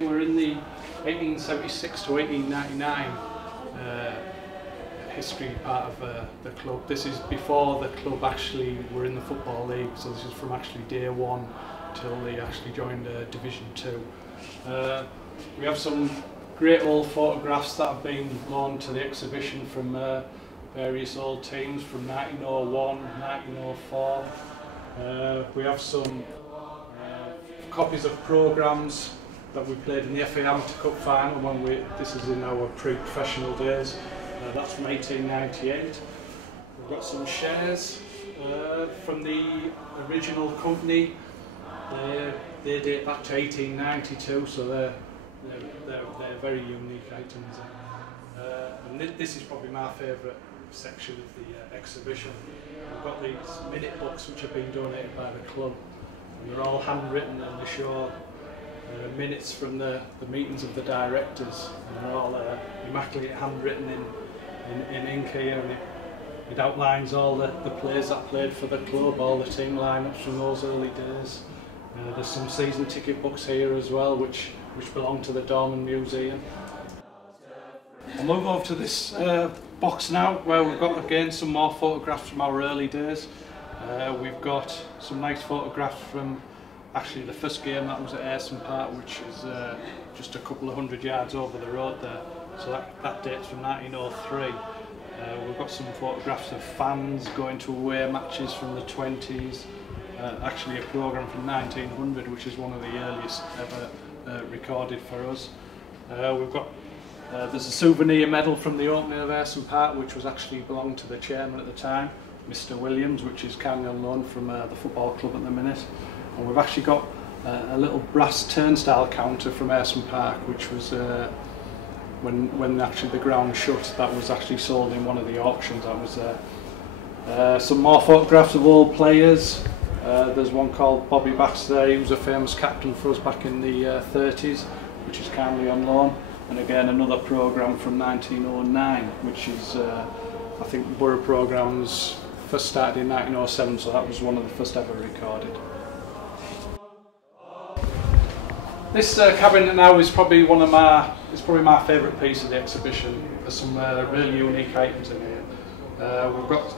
We're in the 1876 to 1899 history part of the club. This is before the club actually were in the Football League, so this is from actually day one till they actually joined Division 2. We have some great old photographs that have been loaned to the exhibition from various old teams from 1901, 1904. We have some copies of programmes that we played in the FA Amateur Cup final when this is in our pre-professional days. That's from 1898. We've got some shares from the original company. They date back to 1892, so they're very unique items. And this is probably my favourite section of the exhibition. We've got these minute books which have been donated by the club, and they're all handwritten, and they show minutes from the meetings of the directors, and they're all immaculate handwritten in ink here, and it outlines all the players that played for the club, all the team lineups from those early days. There's some season ticket books here as well, which belong to the Dorman Museum. I'll move over to this box now, where we've got again some more photographs from our early days. We've got some nice photographs from actually the first game that was at Ayresome Park, which is just a couple of 100 yards over the road there. So that dates from 1903. We've got some photographs of fans going to away matches from the 20s. Actually a programme from 1900, which is one of the earliest ever recorded for us. We've got there's a souvenir medal from the opening of Ayresome Park, which was actually belonged to the chairman at the time, Mr. Williams, which is currently on loan from the football club at the minute. And we've actually got a little brass turnstile counter from Ayresome Park, which was when actually the ground shut. That was actually sold in one of the auctions that was there. Some more photographs of old players. There's one called Bobby Baxter. He was a famous captain for us back in the 30s, which is currently on loan. And again, another programme from 1909, which is I think Borough programmes first started in 1907, so that was one of the first ever recorded. This cabinet now is probably my favourite piece of the exhibition. There's some really unique items in here. We've got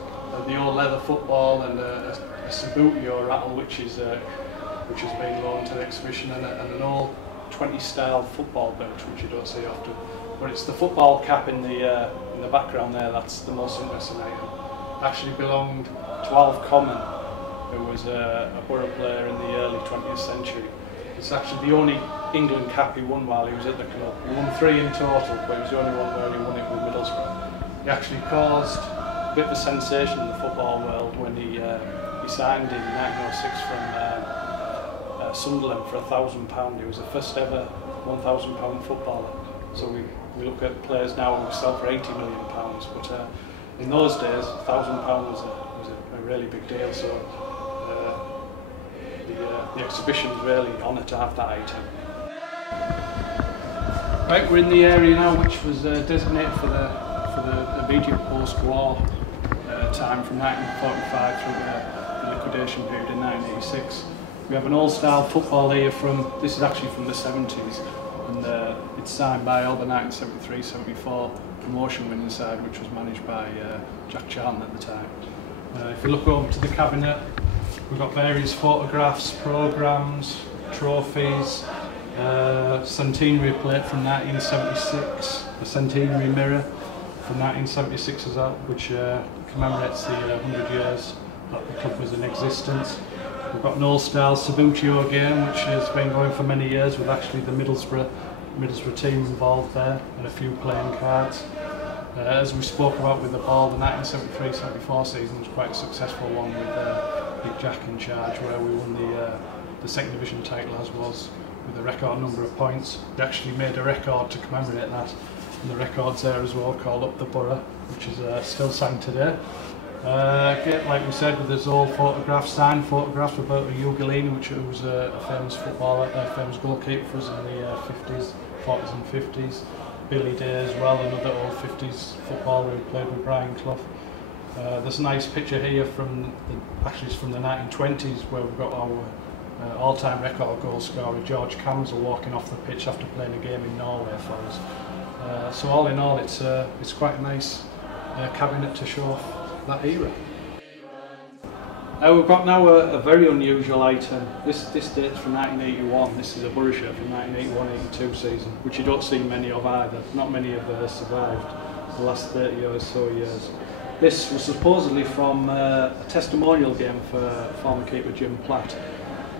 the old leather football and a Sabutio rattle, which has been loaned to the exhibition, and an old 20 style football boot, which you don't see often. But it's the football cap in the background there that's the most interesting item. It actually belonged to Alf Common, who was a Borough player in the early 20th century. It's actually the only England cap he won while he was at the club. He won 3 in total, but it was the only one where he won it with Middlesbrough. He actually caused a bit of a sensation in the football world when he signed in 1906 from Sunderland for £1,000. He was the first ever £1,000 footballer. So we look at players now who sell for £80 million, but in those days £1,000 was a really big deal. So the exhibition is really honoured to have that item. Right, we're in the area now which was designated for the immediate post-war time from 1945 through the liquidation period in 1986. We have an old-style football here this is actually from the 70s, and it's signed by all the 1973-74 promotion winning side, which was managed by Jack Charlton at the time. If you look over to the cabinet, we've got various photographs, programmes, trophies, centenary plate from 1976, a centenary mirror from 1976 as well, which commemorates the 100 years that the club was in existence. We've got an all-style Subbuteo game which has been going for many years with actually the Middlesbrough team involved there and a few playing cards. As we spoke about with the ball, the 1973-74 season was quite a successful one with Big Jack in charge, where we won the second division title as was with a record number of points. We actually made a record to commemorate that, and the record's there as well, called Up the Borough, which is still signed today. Like we said, with his old photographs, signed photographs of Roberto Ugolini, which was a famous footballer, a famous goalkeeper for us in the 50s, 40s and 50s. Billy Day as well, another old 50s footballer who played with Brian Clough. There's a nice picture here from actually it's from the 1920s, where we've got our all-time record goal scorer George Kamsel walking off the pitch after playing a game in Norway for us. So all in all, it's quite a nice cabinet to show off that era. We've got now a very unusual item. This dates from 1981. This is a Borough shirt from 1981-82 season, which you don't see many of either. Not many have survived the last 30 or so years. This was supposedly from a testimonial game for former keeper Jim Platt.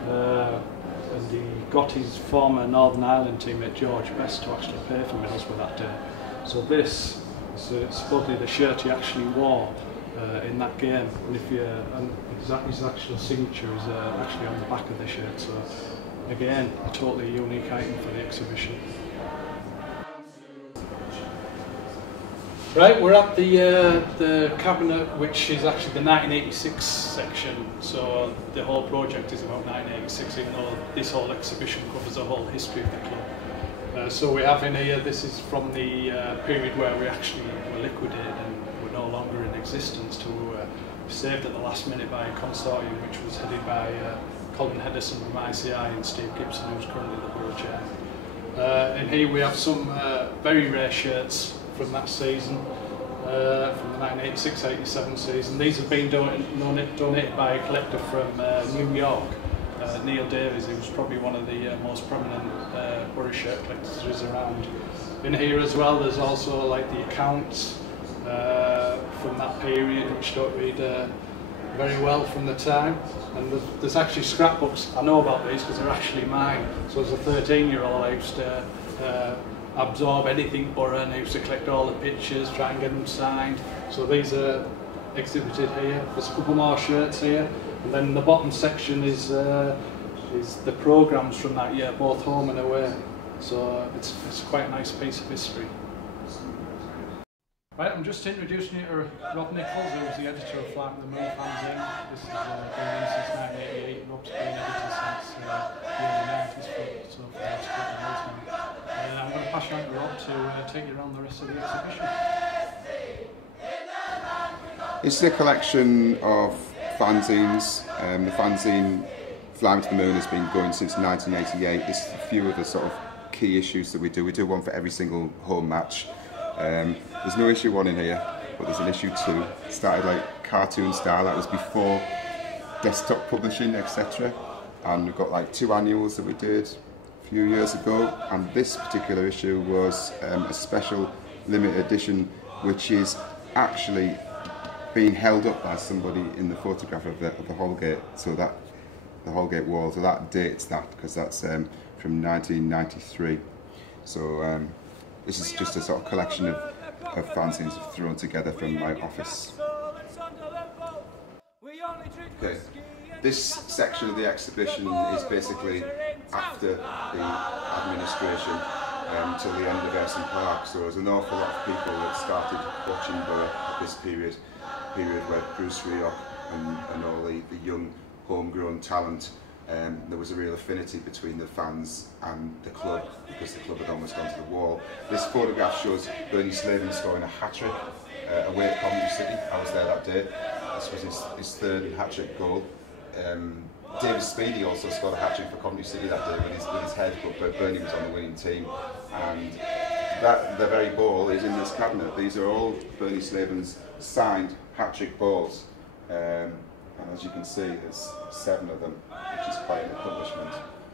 And he got his former Northern Ireland teammate George Best to actually play for Middlesbrough that day. So this is supposedly the shirt he actually wore in that game, and his actual signature is actually on the back of the shirt. So again, a totally unique item for the exhibition. Right, we're at the cabinet, which is actually the 1986 section. So the whole project is about 1986, even though this whole exhibition covers the whole history of the club. So we have in here, this is from the period where we actually were liquidated and were no longer in existence, to saved at the last minute by a consortium which was headed by Colin Hedison from ICI and Steve Gibson, who's currently the Borough Chair. In here we have some very rare shirts from that season, from the 1986-87 season. These have been donated by a collector from New York, Neil Davies, who's probably one of the most prominent Borough shirt collectors around. In here as well, there's also like the accounts from that period, which don't read very well from the time. And there's actually scrapbooks. I know about these because they're actually mine. So as a 13-year-old, I used to absorb anything Borough, and I used to collect all the pictures, try and get them signed. So these are exhibited here. There's a couple more shirts here, and then the bottom section is the programmes from that year, both home and away. So it's quite a nice piece of history. Right, I'm just introducing you to Rob Nichols, who's the editor of Flight the Moon fanzine. This has been in since 1988. Rob's been editor since the early 90s, so for the last couple of years now. I'm going to pass you on to Rob to take you around the rest of the exhibition. It's a collection of fanzines. The fanzine Flying to the Moon has been going since 1988. There's a few of the sort of key issues that we do. We do one for every single home match. There's no issue 1 in here, but there's an issue 2. It started like cartoon style. That was before desktop publishing, etc. And we've got like 2 annuals that we did a few years ago. And this particular issue was a special limited edition, which is actually being held up by somebody in the photograph of the Holgate. So that the Holgate wall. So that dates that, because that's from 1993. So this is just a sort of collection of fanzines thrown together from my office. Okay, this section of the exhibition is basically after the administration till the end of Ayresome Park. So there's an awful lot of people that started watching Borough at this period where Bruce Rioch and all the young homegrown talent. There was a real affinity between the fans and the club, because the club had almost gone to the wall. This photograph shows Bernie Slaven scoring a hat-trick away at Coventry City. I was there that day. This was his 3rd hat-trick goal. David Speedy also scored a hat-trick for Coventry City that day with his head, but Bernie was on the winning team. And the very ball is in this cabinet. These are all Bernie Slaven's signed hat-trick balls. And as you can see, there's 7 of them, which is quite an accomplishment.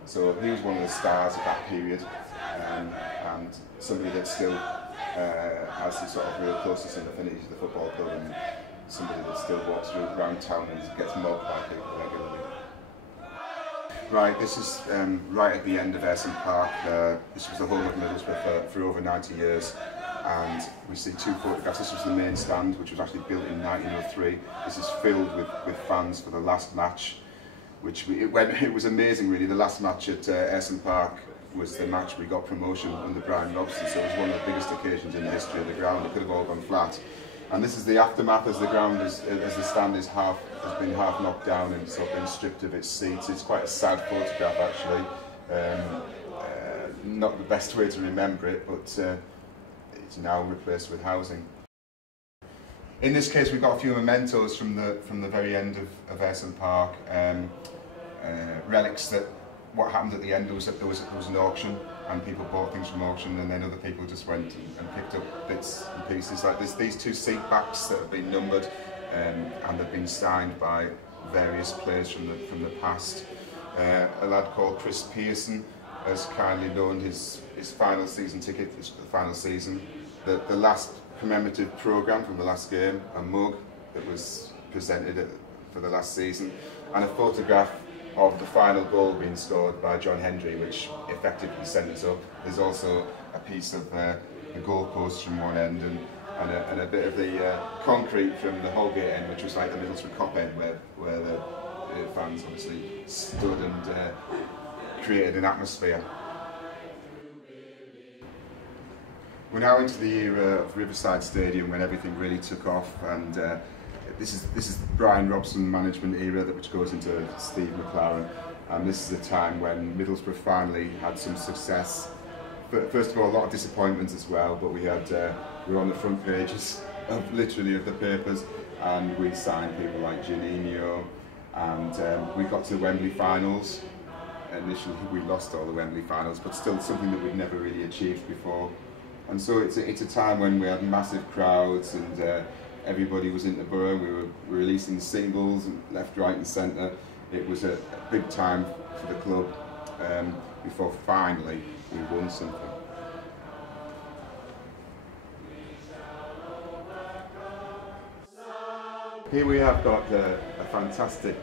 So he was one of the stars of that period, and somebody that still has the sort of real closeness and affinity to the football club, and somebody that still walks around town and gets mobbed by people regularly. Right, this is right at the end of Ayresome Park. This was the home of Middlesbrough for over 90 years, and we see two photographs. This was the main stand, which was actually built in 1903. This is filled with fans for the last match, it was amazing really. The last match at Ayresome Park was the match we got promotion under Brian Robson, so it was one of the biggest occasions in the history of the ground. It could have all gone flat. And this is the aftermath as the ground as the stand has been half knocked down and sort of been stripped of its seats. It's quite a sad photograph actually. Not the best way to remember it, but it's now replaced with housing. In this case, we've got a few mementos from the very end of Ayresome Park. Relics that what happened at the end was that there was an auction and people bought things from auction, and then other people just went and picked up bits and pieces. Like there's these two seat backs that have been numbered and they've been signed by various players from the past. A lad called Chris Pearson has kindly loaned his final season ticket for the final season. The last commemorative programme from the last game, a mug that was presented for the last season, and a photograph of the final goal being scored by John Hendry, which effectively sent us up. There's also a piece of the goalpost from one end and a bit of the concrete from the Holgate end, which was like the Middlesbrough Cop end, where the fans obviously stood and created an atmosphere. We're now into the era of Riverside Stadium when everything really took off, and this is Brian Robson management era, which goes into Steve McLaren, and this is a time when Middlesbrough finally had some success. First of all, a lot of disappointments as well, but we were on the front pages of literally of the papers, and we signed people like Juninho, and we got to the Wembley finals. Initially we lost all the Wembley finals, but still something that we'd never really achieved before. And so it's a time when we had massive crowds and everybody was into Borough. We were releasing singles left, right and centre. It was a big time for the club before finally we won something. Here we have got a fantastic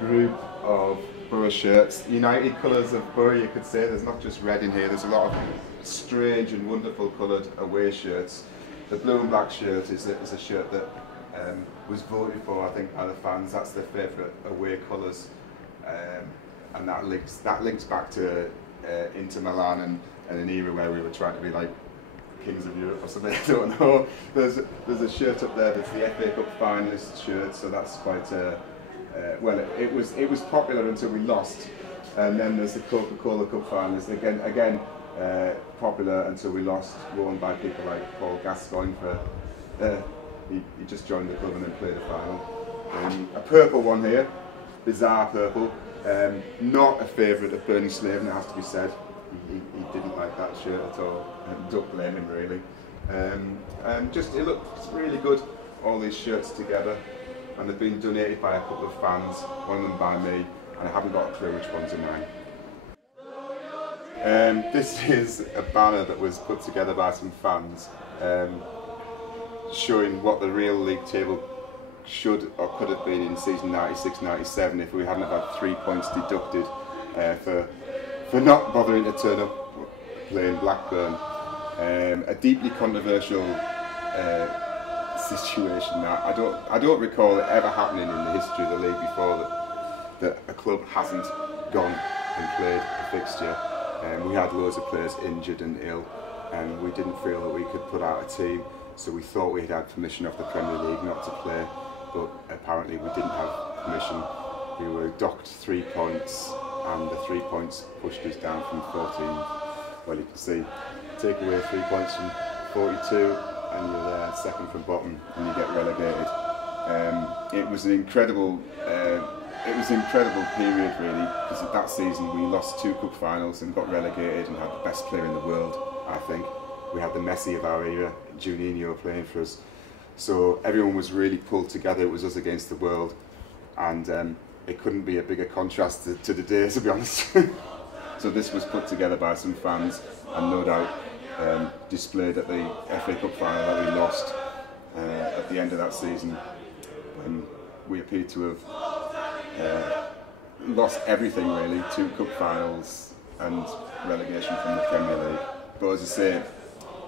group of Borough shirts, United colours of Borough, you could say. There's not just red in here, there's a lot of strange and wonderful coloured away shirts. The blue and black shirt is a shirt that was voted for, I think, by the fans. That's their favourite away colours, and that links back to Inter Milan and an era where we were trying to be like Kings of Europe or something. I don't know. There's a shirt up there that's the FA Cup finalist shirt, so that's quite well. It was popular until we lost, and then there's the Coca-Cola Cup finalist again. Popular until we lost, worn by people like Paul Gascoigne he just joined the club and then played the final. A purple one here, bizarre purple, not a favourite of Bernie Slaven, it has to be said. He didn't like that shirt at all, and don't blame him really. It looks really good, all these shirts together, and they've been donated by a couple of fans, one of them by me, and I haven't got a clue which ones are mine. This is a banner that was put together by some fans showing what the real league table should or could have been in season 96-97 if we hadn't have had 3 points deducted for not bothering to turn up playing Blackburn. A deeply controversial situation that I don't recall it ever happening in the history of the league before that a club hasn't gone and played a fixture. We had loads of players injured and ill, and we didn't feel that we could put out a team, so we thought we'd had permission off the Premier League not to play, but apparently we didn't have permission. We were docked 3 points, and the 3 points pushed us down from 14. Well, you can see, take away 3 points from 42, and you're there, second from bottom, and you get relegated. It was an incredible period really, because that season we lost 2 cup finals and got relegated and had the best player in the world, I think. We had the Messi of our era, Juninho, playing for us. So everyone was really pulled together. It was us against the world, and it couldn't be a bigger contrast to the day, to be honest. So this was put together by some fans and no doubt displayed at the FA Cup final that we lost. A at the end of that season, when we appeared to have lost everything really, 2 cup finals and relegation from the Premier League. But as I say,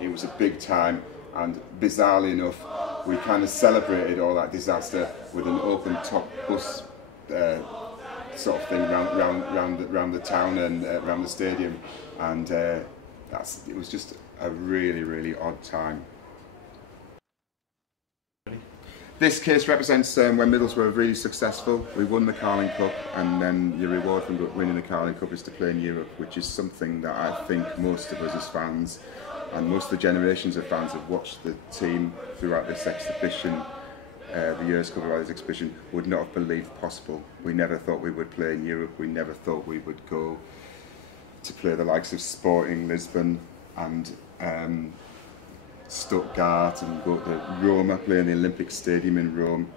it was a big time, and bizarrely enough, we kind of celebrated all that disaster with an open top bus sort of thing round the town and around the stadium, and it was just a really odd time. This case represents when Middlesbrough were really successful. We won the Carling Cup, and then your reward from winning the Carling Cup is to play in Europe, which is something that I think most of us as fans and most of the generations of fans have watched the team throughout this exhibition, the years covered by this exhibition, would not have believed possible. We never thought we would play in Europe. We never thought we would go to play the likes of Sporting Lisbon and Stuttgart, and go to Roma, play in the Olympic Stadium in Rome.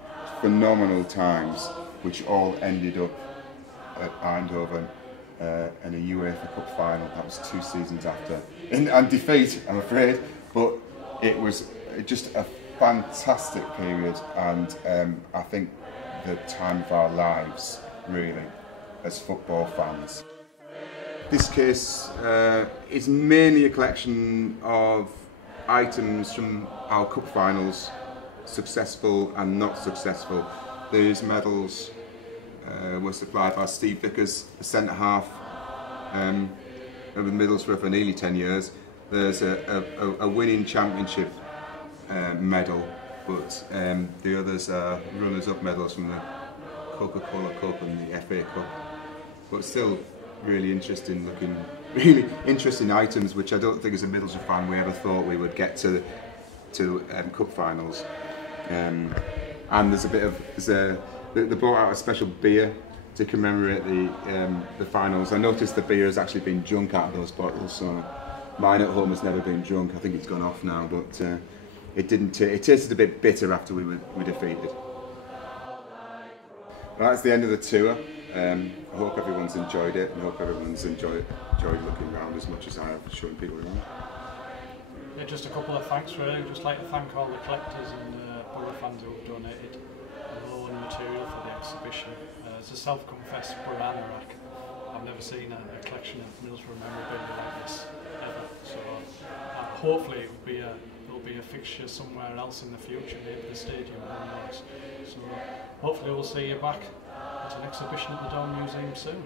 Phenomenal times, which all ended up at Eindhoven in a UEFA Cup final. That was 2 seasons after, and defeat, I'm afraid, but it was just a fantastic period, and I think the time of our lives, really, as football fans. This case is mainly a collection of items from our cup finals, successful and not successful. These medals were supplied by Steve Vickers, the centre half of Middlesbrough for nearly 10 years. There's a winning championship medal, but the others are runners-up medals from the Coca-Cola Cup and the FA Cup. But still really interesting looking, really interesting items, which I don't think as a Middlesbrough fan we ever thought we would get to cup finals. And there's a bit of, they brought out a special beer to commemorate the finals. I noticed the beer has actually been drunk out of those bottles, so mine at home has never been drunk. I think it's gone off now, but it didn't. It tasted a bit bitter after we were defeated. Well, that's the end of the tour. I hope everyone's enjoyed it, and I hope everyone's enjoyed looking around as much as I have, showing people around. Yeah, just a couple of thanks really. I'd just like to thank all the collectors and other fans who have donated loan material for the exhibition. As a self-confessed Buranarak, I've never seen a collection of Middlesbrough memorabilia like this ever. So hopefully it will be a fixture somewhere else in the future, maybe the stadium, who knows. So hopefully we'll see you back at an exhibition at the Dorman Museum soon.